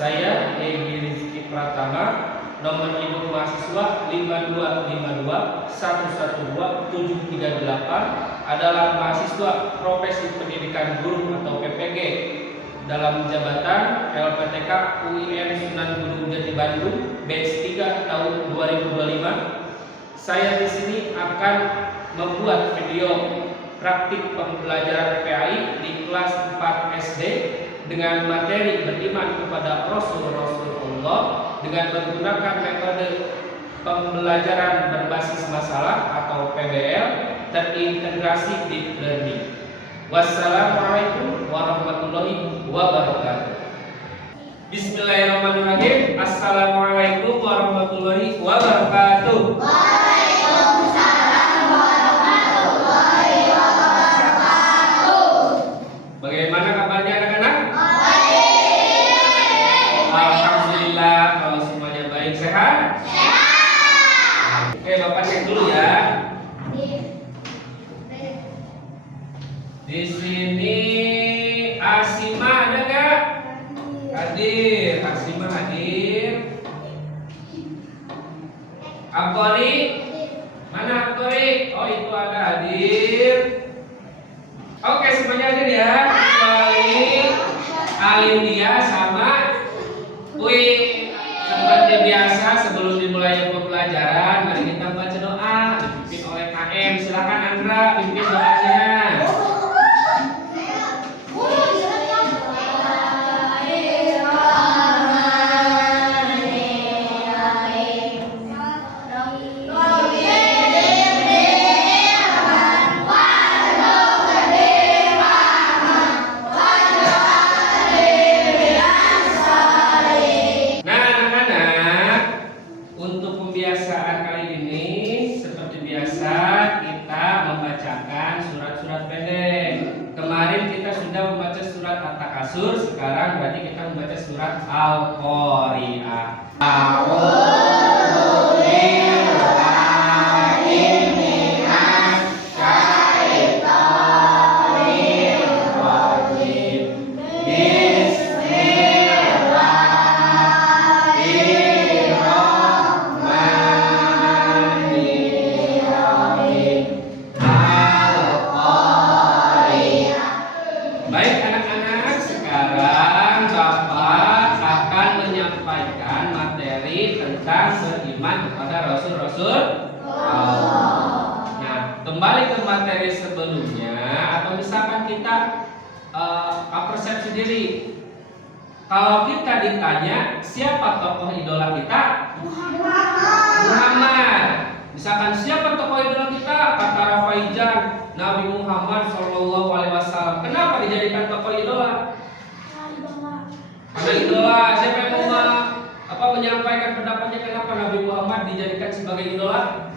Saya Egy Rizky Pratama, nomor induk mahasiswa 5255112-738, adalah mahasiswa Profesi Pendidikan Guru atau PPG dalam jabatan LPTK UIN Sunan Gunung Jati Bandung batch 3 tahun 2025. Saya di sini akan membuat video praktik pembelajaran PPAI di kelas 4 SD dengan materi beriman kepada Rasulullah dengan menggunakan metode pembelajaran berbasis masalah atau PBL terintegrasi deep learning. Wassalamualaikum warahmatullahi wabarakatuh. Bismillahirrahmanirrahim. Assalamualaikum warahmatullahi wabarakatuh. Waalaikumsalam warahmatullahi wabarakatuh. Bagaimana kabarnya anak-anak? Baik. Alhamdulillah, kalau semuanya baik, sehat? Sehat. Oke, Bapak cek dulu ya. Di sini Asima ada nggak? Hadir. Asima hadir. Abkori? Mana Abkori? Oh, itu ada hadir. Oke, semuanya hadir ya. Kecuali Alindia sama Ui. Seperti biasa sebelum dimulai pembelajaran, mari kita baca doa dipimpin oleh KM. Silakan Andra pimpin doanya. Pembiasaan kali ini seperti biasa kita membacakan surat-surat pendek. Kemarin kita sudah membaca surat At-Takasur, sekarang berarti kita membaca surat Al-Qari'ah. Baik anak-anak, sekarang Bapak akan menyampaikan materi tentang beriman kepada Rasul-Rasul Allah. Nah, kembali ke materi sebelumnya, atau misalkan kita persepsi diri. Kalau kita ditanya siapa tokoh idola kita? Muhammad. Misalkan siapa tokoh idola kita? Kata Rafaijan, Nabi Muhammad SAW. Kenapa dijadikan tokoh idola? Karena idola. Siapa yang mau menyampaikan pendapatnya kenapa Nabi Muhammad dijadikan sebagai idola?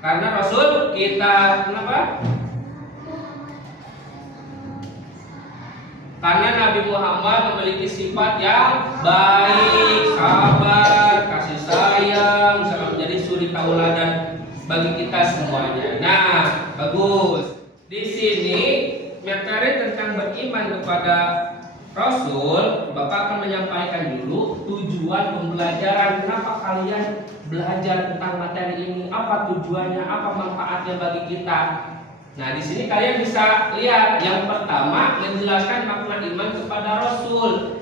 Karena Rasul kita. Kenapa? Karena Nabi Muhammad memiliki sifat yang baik, sabar, kasih sayang, sangat menjadi suri tauladan bagi kita semuanya. Nah, bagus. Di sini materi tentang beriman kepada Rasul, Bapak akan menyampaikan dulu tujuan pembelajaran. Kenapa kalian belajar tentang materi ini? Apa tujuannya? Apa manfaatnya bagi kita? Nah, di sini kalian bisa lihat yang pertama menjelaskan makna iman kepada Rasul.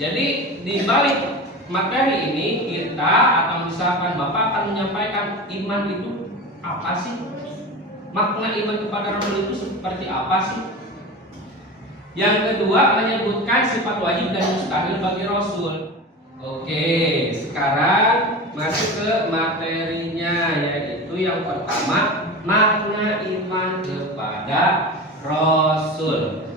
Jadi di balik materi ini kita atau misalkan Bapak akan menyampaikan iman itu apa sih? Makna iman kepada Rasul itu seperti apa sih? Yang kedua menyebutkan sifat wajib dan mustahil bagi Rasul. Oke, sekarang masuk ke materinya, yaitu yang pertama makna iman kepada Rasul.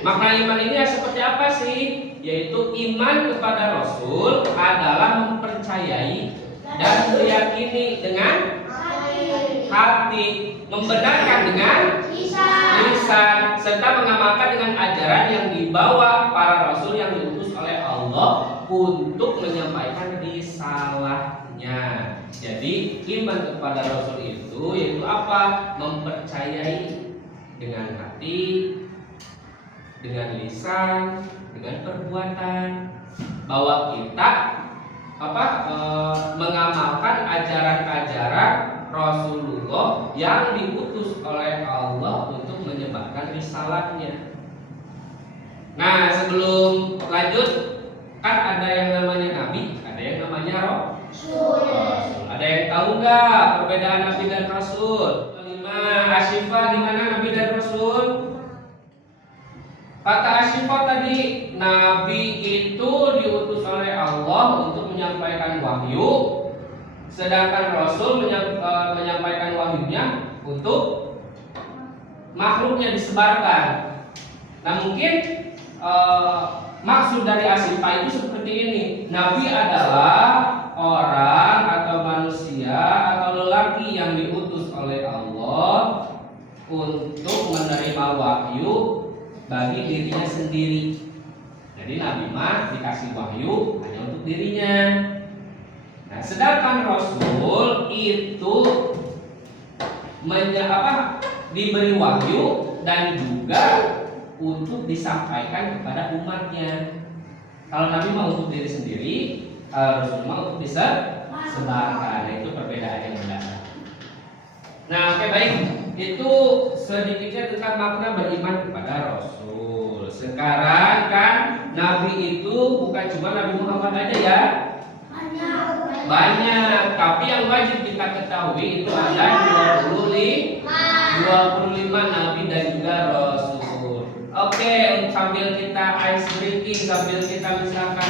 Makna iman ini seperti apa sih? Yaitu iman kepada Rasul adalah mempercayai dan meyakini dengan hati, membenarkan dengan lisan, serta mengamalkan dengan ajaran yang dibawa para Rasul yang diutus oleh Allah untuk menyampaikan risalahnya. Jadi iman kepada Rasul itu yaitu apa? Mempercayai dengan hati, dengan lisan, dengan perbuatan. Bahwa kita mengamalkan ajaran-ajaran Rasulullah yang diutus oleh Allah untuk menyebarkan risalahnya. Nah, sebelum lanjut, kan ada yang namanya nabi, ada yang namanya rasul. Ada yang tahu nggak perbedaan nabi dan rasul? Kelima, Asyifa, gimana nabi dan rasul? Kata Asyifa tadi, nabi itu diutus oleh Allah untuk menyampaikan wahyu, sedangkan rasul menyampaikan wahyunya untuk makhluknya disebarkan. Nah, mungkin maksud dari Asyifa itu seperti ini. Nabi adalah orang atau manusia atau lelaki yang diutus oleh Allah untuk menerima wahyu bagi dirinya sendiri. Jadi Nabi mah dikasih wahyu hanya untuk dirinya. Nah, sedangkan Rasul itu diberi wahyu dan juga untuk disampaikan kepada umatnya. Kalau Nabi mau untuk diri sendiri, Rasul mau untuk disebarkan. Itu perbedaan yang mendasar. Nah, oke, baik. Itu sedikitnya tentang makna beriman kepada Rasul. Sekarang kan Nabi itu bukan cuma Nabi Muhammad aja ya. Banyak. Tapi yang wajib kita ketahui itu ada 25 Nabi dan juga Rasul. Oke, sambil kita ice breaking, sambil kita misalkan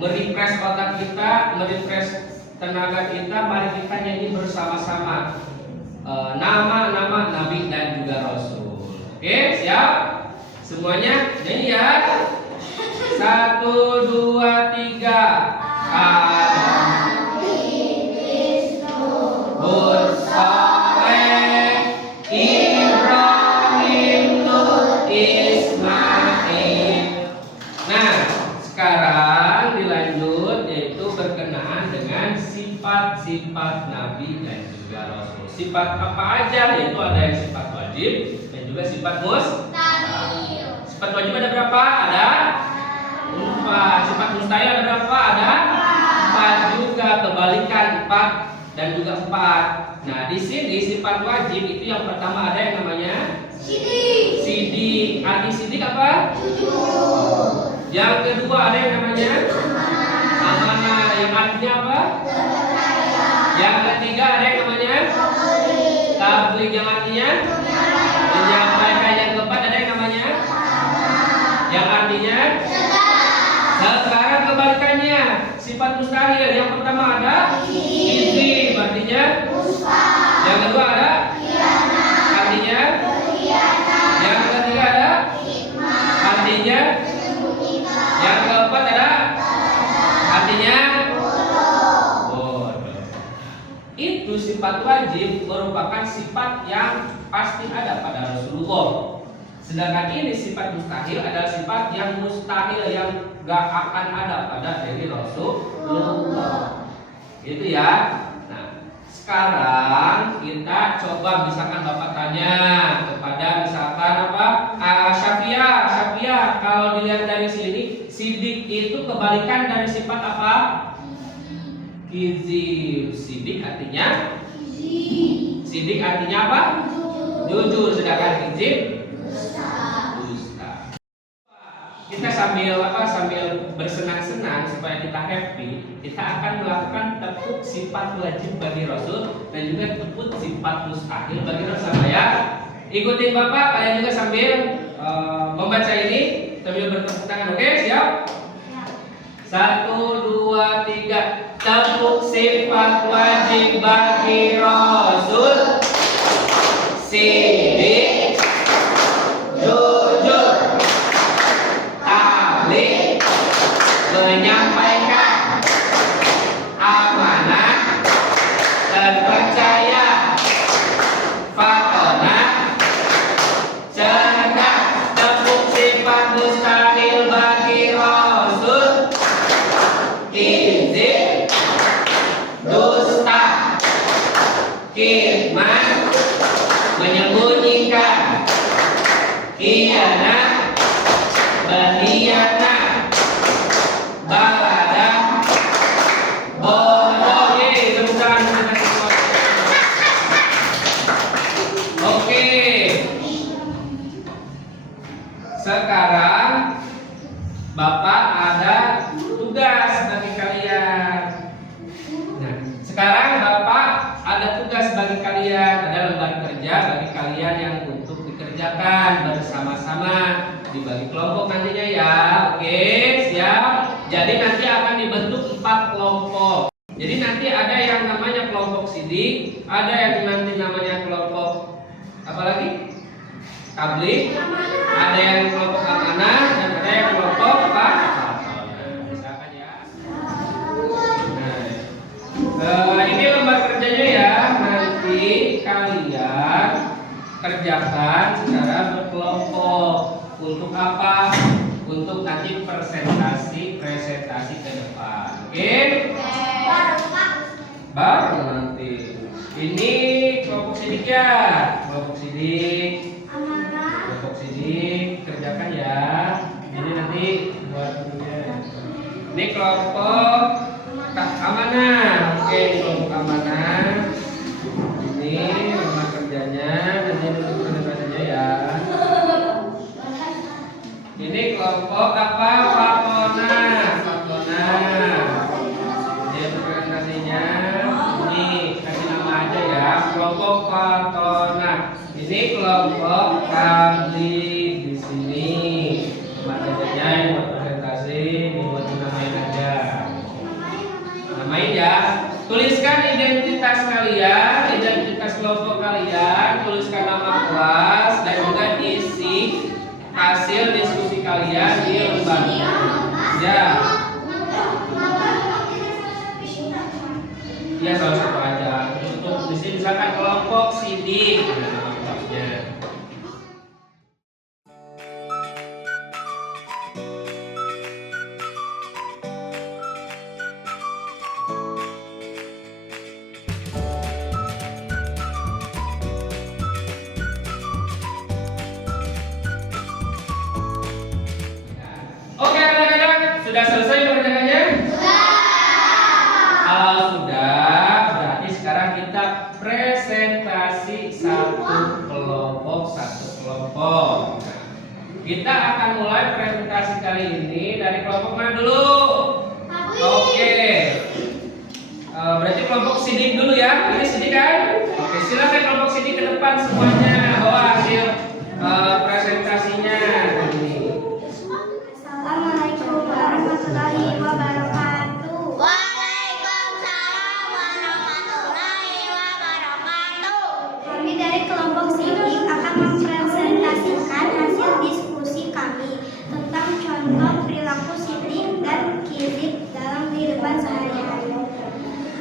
merefresh otak kita, merefresh tenaga kita, mari kita nyanyi bersama-sama nama-nama Nabi dan juga Rasul. Oke, siap? Semuanya nyanyi ya. 1, 2, 3. Sekarang dilanjut yaitu berkenaan dengan sifat-sifat Nabi dan juga Rasul. Sifat apa aja? Yaitu ada yang sifat wajib dan juga sifat mustahil. Sifat wajib ada berapa? Ada 4. Sifat mustahil ada berapa? Ada 4 juga. Kebalikan 4 dan juga 4. Nah, di sini sifat wajib itu yang pertama ada yang namanya sidik. Arti sidik apa? Jujur. Yang kedua ada yang namanya amanah. Yang artinya apa? Yang ketiga ada yang namanya tabligh. Yang artinya menyampaikan. Yang keempat ada yang namanya yang artinya sekarang kebalikannya sifat mustahil. Yang pertama ada izin, artinya yang kedua ada artinya yang ketiga ada artinya yang keempat ada artinya bodoh. Itu sifat wajib merupakan sifat yang pasti ada pada Rasulullah. Sedangkan ini sifat mustahil adalah sifat yang mustahil, yang gak akan ada pada diri Rasulullah. Gitu ya. Nah, sekarang kita coba misalkan Bapak tanya kepada misalkan Syafia, kalau dilihat dari sini sidik itu kebalikan dari sifat apa? Kizib. Sidik artinya apa? Jujur. Sedangkan kizib dusta. Kita sambil bersenang-senang supaya kita happy, kita akan melakukan tepuk sifat wajib bagi Rasul dan juga tepuk sifat mustahil bagi Rasul ya. Ikutin Bapak, kalian juga sambil membaca ini sambil bertepuk tangan. Oke, siap? 1, 2, 3. Tepuk sifat wajib bagi Rasul. Sidik, jujur, tabligh, menyampaikan, amanah, terpercaya, fatonah, cerdas. Tepuk sifat mustahil bagi Rasul. Kizib, dusta, kitman, menyembunyikan, khianat, berkhianat. bagi kalian, ada lembar kerja bagi kalian yang untuk dikerjakan bersama-sama, dibagi kelompok nantinya ya. Oke, siap. Jadi nanti akan dibentuk 4 kelompok. Jadi nanti ada yang namanya kelompok sidik, ada yang nanti namanya kelompok apa lagi? Tablik, ada yang kelompok amanah, dan ada yang kelompok misalkan ya. Nah, ini lembar kerjanya ya. Nanti kalian kerjakan secara berkelompok. Untuk apa? Untuk nanti presentasi ke depan. Oke? Baru nanti. Ini kelompok sidik ya. Kelompok sidik kerjakan ya. Ini nanti buat dulunya. Ini kelompok amanah. Oke, kelompok amanah. Ini rumah kerjanya. Nanti untuk presentasinya ya. Ini kelompok apa? Fatona. Dia presentasinya. Ini kasih nama aja ya. Kelompok Fatona. Ini kelompok tablik di sini. Rumah kerjanya yang buat presentasi, dibuat namain aja. Namain ya. Tuliskan identitas kalian, identitas kelompok kalian, tuliskan nama kelas dan juga isi hasil diskusi kalian di lembar. Ya. Ya, salah satu aja. Untuk di sini misalkan kelompok sidik. Nama kelasnya. Oke anak-anak, sudah selesai mengerjakannya? Kalau sudah, berarti sekarang kita presentasi satu kelompok. Nah, kita akan mulai presentasi kali ini dari kelompok mana dulu? Oke. Berarti kelompok sidik dulu ya. Ini sidik kan? Oke, silakan kelompok sidik ke depan semuanya bawa hasil presentasinya. Assalamualaikum warahmatullahi wabarakatuh. Waalaikumsalam warahmatullahi wabarakatuh. Kami dari kelompok sidik akan mempresentasikan hasil diskusi kami tentang contoh perilaku sidik dan kizik dalam kehidupan sehari-hari.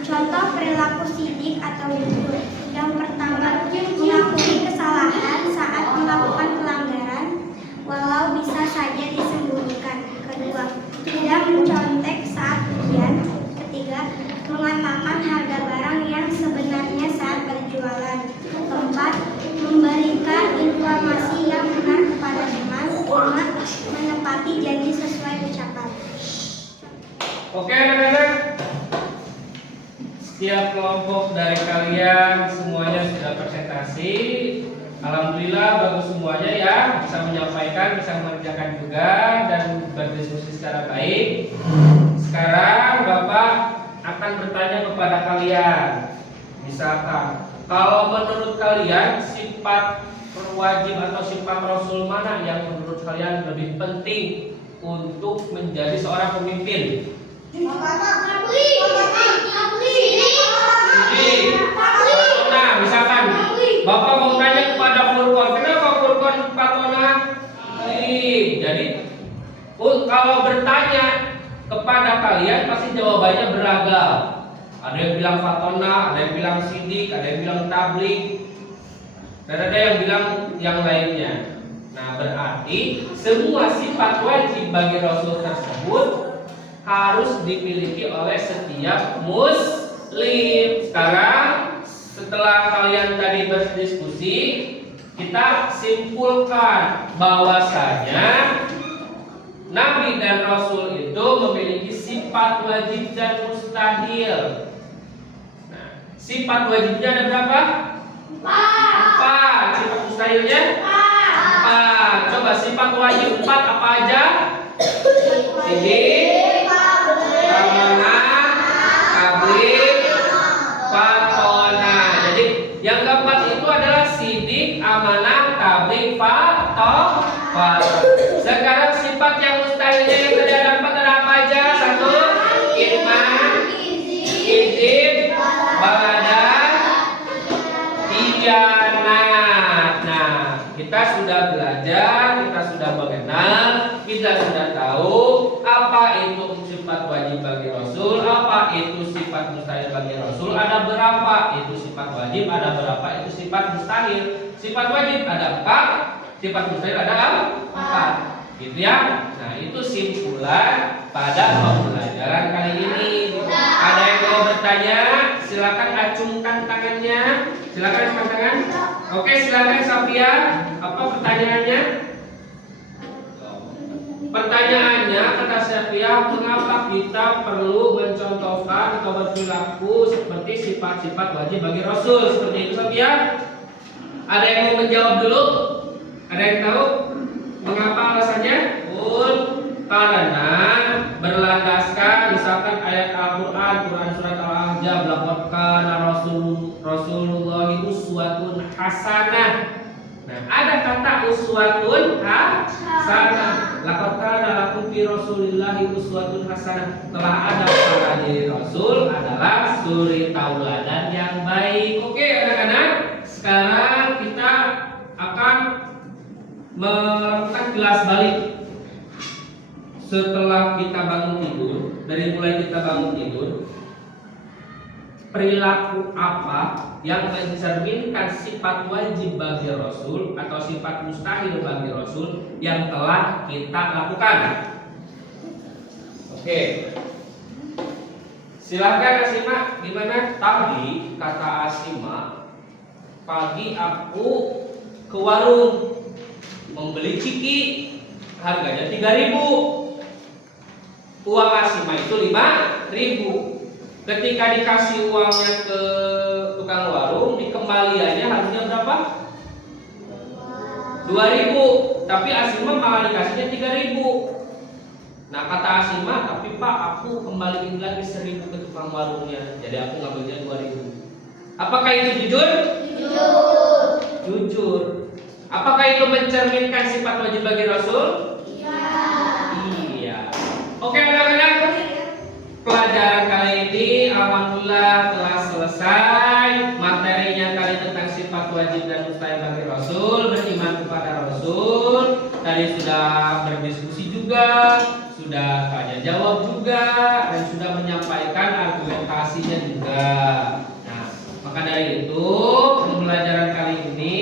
Contoh perilaku sidik atau gugur. Yang pertama, mengakui kesalahan saat melakukan pelanggaran, walau bisa saja disembunyikan. Kedua, tidak mencontek saat ujian. Ketiga, mengatakan harga barang yang sebenarnya saat berjualan. Keempat, memberikan informasi yang benar kepada teman. Lima, menepati janji sesuai ucapan. Oke anak-anak, setiap kelompok dari kalian semuanya sudah presentasi. Alhamdulillah bagus semuanya ya, bisa menyampaikan, bisa mengerjakan juga dan berdiskusi secara baik. Sekarang Bapak akan bertanya kepada kalian. Misalkan, kalau menurut kalian sifat wajib atau sifat Rasul mana yang menurut kalian lebih penting untuk menjadi seorang pemimpin? Nah, misalkan Bapak mau tanya kepada Furqon, kenapa Furqon Fatona? Jadi kalau bertanya kepada kalian pasti jawabannya beragam. Ada yang bilang Fatona, ada yang bilang sidik, ada yang bilang tablik, dan ada yang bilang yang lainnya. Nah, berarti semua sifat wajib bagi Rasul tersebut harus dimiliki oleh setiap muslim. Sekarang setelah kalian tadi berdiskusi, kita simpulkan bahwasanya Nabi dan Rasul itu memiliki sifat wajib dan mustahil. Nah, sifat wajibnya ada berapa? 4. Sifat mustahilnya? 4. Coba sifat wajib 4 apa aja? Sidik, amanah, tablik, fatona. Jadi kita sudah belajar, kita sudah mengenal, kita sudah tahu apa itu sifat wajib bagi Rasul, apa itu sifat mustahil bagi Rasul, ada berapa itu sifat wajib, ada berapa itu sifat mustahil. Sifat wajib ada 4, sifat mustahil ada 4. Gitu ya. Nah, itu simpulan pada pembelajaran kali ini. Ada yang mau bertanya? Silakan acungkan tangannya. Silakan acungkan tangan. Oke, silakan Safia. Apa pertanyaannya? Pertanyaannya kata Safia, mengapa kita perlu mencontohkan atau berperilaku seperti sifat-sifat wajib bagi Rasul? Seperti itu Safia? Ada yang mau menjawab dulu? Ada yang tahu? Mengapa alasannya? Karena berlandaskan misalkan ayat Al-Quran, Quran surat Al-Ahzab, laqad kana Rasulullah uswatun hasanah. Nah, ada kata uswatun hasanah. Laqad kana lakum fi Rasulillahi uswatun hasanah. Telah ada pada diri Rasul adalah suri tauladan yang baik. Oke, anak-anak, sekarang kita akan melakukan kelas balik. Setelah kita bangun tidur, dari mulai kita bangun tidur, perilaku apa yang mencerminkan sifat wajib bagi Rasul atau sifat mustahil bagi Rasul yang telah kita lakukan? Oke. Silakan Asima, gimana? Tadi kata Asima, pagi aku ke warung membeli ciki, harganya 3.000. Uang Asima itu 5.000. Ketika dikasih uangnya ke tukang warung, dikembaliannya harusnya berapa? 2.000. Tapi Asima malah dikasihnya 3.000. Nah, kata Asima, tapi Pak, aku kembaliin lagi 1.000 ke tukang warungnya. Jadi aku ngambilnya 2.000. Apakah itu jujur? Jujur. Jujur. Apakah itu mencerminkan sifat wajib bagi Rasul? Iya. Oke, anak-anak, pelajaran kali ini alhamdulillah telah selesai. Materinya kali tentang sifat wajib dan mustahil bagi Rasul, beriman kepada Rasul. Tadi sudah berdiskusi juga, sudah tanya jawab juga, dan sudah menyampaikan argumentasinya juga. Nah, maka dari itu pembelajaran kali ini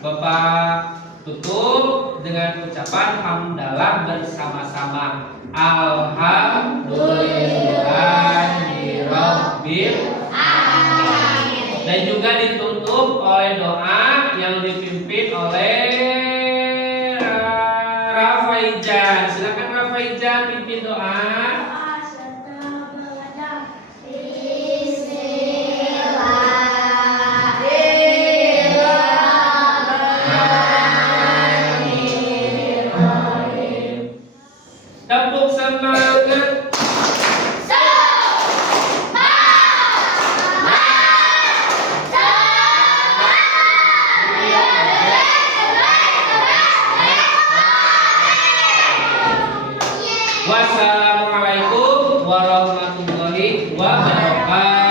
Bapak tutup dengan ucapan hamdalah bersama-sama. Alhamdulillahirabbil alamin. Dan juga ditutup oleh doa yang dipimpin oleh Rafaijan. Silakan Rafaijan pimpin doa. Tepuk semangat. Wassalamualaikum warahmatullahi wabarakatuh.